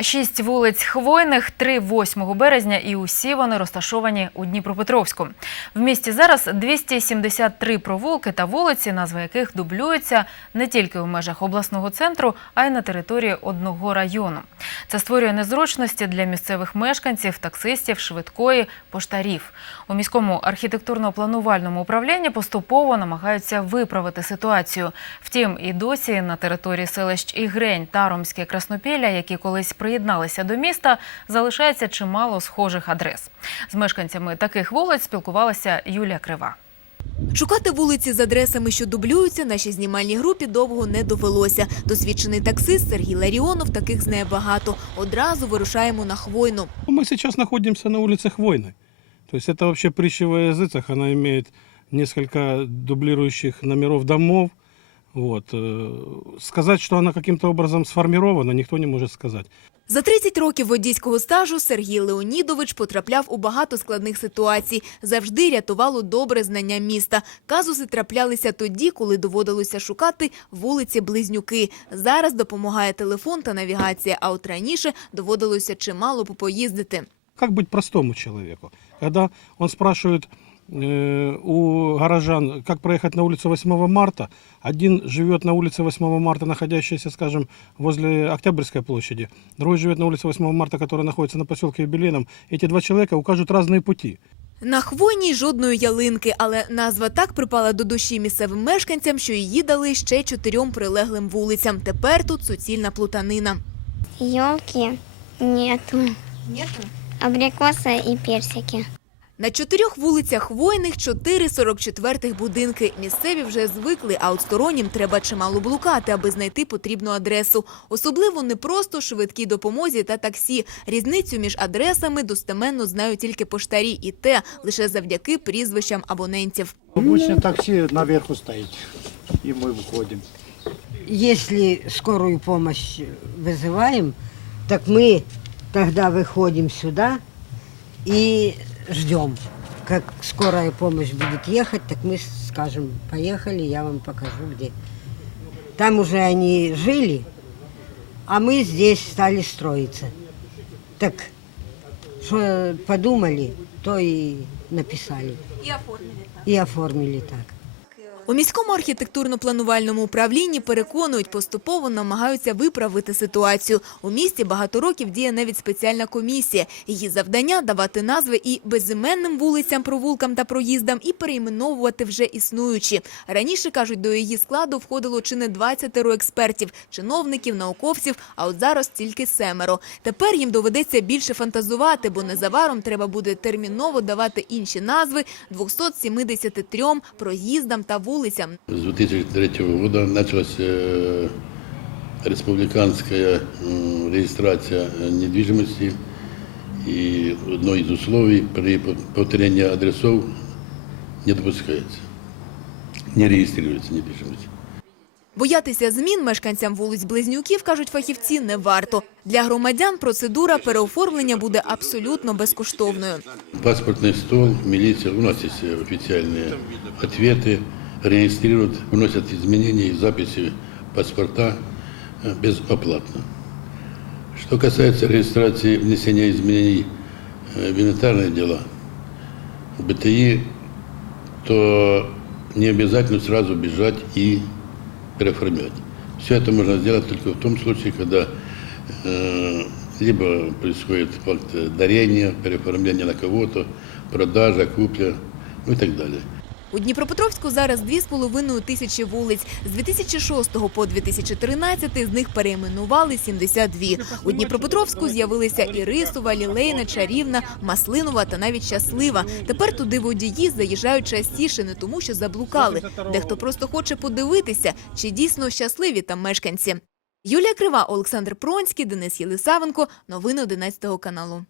Шість вулиць хвойних, три 8 березня, і усі вони розташовані у Дніпропетровську. В місті зараз 273 провулки та вулиці, назви яких дублюються не тільки у межах обласного центру, а й на території одного району. Це створює незручності для місцевих мешканців, таксистів, швидкої, поштарів. У міському архітектурно-планувальному управлінні поступово намагаються виправити ситуацію. Втім, і досі на території селищ Ігрень та Ромське Краснопілля, які колись приєдналися до міста, залишається чимало схожих адрес. З мешканцями таких вулиць спілкувалася Юлія Крива. Шукати вулиці з адресами, що дублюються, нашій знімальній групі довго не довелося. Досвідчений таксист Сергій Ларіонов таких знає багато. Одразу вирушаємо на хвойну. Мы сейчас находимся на улице Хвойной. То есть это вообще притча во языцах. Она имеет несколько дублирующих номеров домов. Вот. Э, Сказать, что она каким-то образом сформирована, никто не может сказать. За 30 років водійського стажу Сергій Леонідович потрапляв у багато складних ситуацій. Завжди рятувало добре знання міста. Казуси траплялися тоді, коли доводилося шукати вулиці Близнюки. Зараз допомагає телефон та навігація, а от раніше доводилося чимало попоїздити. Как быть простому человеку? Когда он спрашивает э, у горожан, как проехать на улицу 8 марта, один живет на улице 8 марта, находящейся, скажем, возле Октябрьской площади, другой живет на улице 8 марта, которая находится на поселке Юбилейном. Эти два человека укажут разные пути. На хвойній жодної ялинки, але назва так припала до душі місцевим мешканцям, що її дали ще чотирьом прилеглим вулицям. Тепер тут суцільна плутанина. Елки нету. Абрикосы и персики. На чотирьох вулицях хвойних чотири 44-х будинки. Місцеві вже звикли, а от стороннім треба чимало блукати, аби знайти потрібну адресу. Особливо не просто швидкій допомозі та таксі. Різницю між адресами достеменно знають тільки поштарі, і те лише завдяки прізвищам абонентів. Обычно такси наверху стоит, и мы выходим. Если скорую помощь вызываем, так мы тогда выходим сюда и Ждем. Как скорая помощь будет ехать, так мы скажем, поехали, я вам покажу где. Там уже они жили, а мы здесь стали строиться. Так что подумали, то и написали. І оформили. И оформили так. У міському архітектурно-планувальному управлінні переконують, поступово намагаються виправити ситуацію. У місті багато років діє навіть спеціальна комісія. Її завдання давати назви і безіменним вулицям, провулкам та проїздам, і перейменовувати вже існуючі. Раніше кажуть, до її складу входило чи не 20 експертів, чиновників, науковців. А от зараз тільки семеро. Тепер їм доведеться більше фантазувати, бо незабаром треба буде терміново давати інші назви 273 проїздам та вулицям С 2003 года началась э, республиканская м, регистрация э, недвижимости. И одно из условий при пов- повторении адресов не допускается. Не регистрируется недвижимость. Боятися змін мешканцям вулиць Близнюків, кажуть фахівці, не варто. Для громадян процедура переоформлення буде абсолютно безкоштовною. Паспортный стол, милиция, у нас есть э, официальные ответы, Регистрируют, вносят изменения и записи паспорта э, безоплатно. Что касается регистрации внесения изменений э, в инвентарные дела, в БТИ, то не обязательно сразу бежать и переоформлять. Все это можно сделать только в том случае, когда э, либо происходит факт дарения, переоформления на кого-то, продажа, купля, ну и так далее. У Дніпропетровську зараз 2,5 тисячі вулиць. З 2006 по 2013 з них перейменували 72. У Дніпропетровську з'явилися і Рисова, Лілейна, Чарівна, Маслинова та навіть Щаслива. Тепер туди водії заїжджають частіше не тому, що заблукали. Дехто просто хоче подивитися, чи дійсно щасливі там мешканці. Юлія Крива, Олександр Пронський, Денис Єлисавенко. Новини 11 каналу.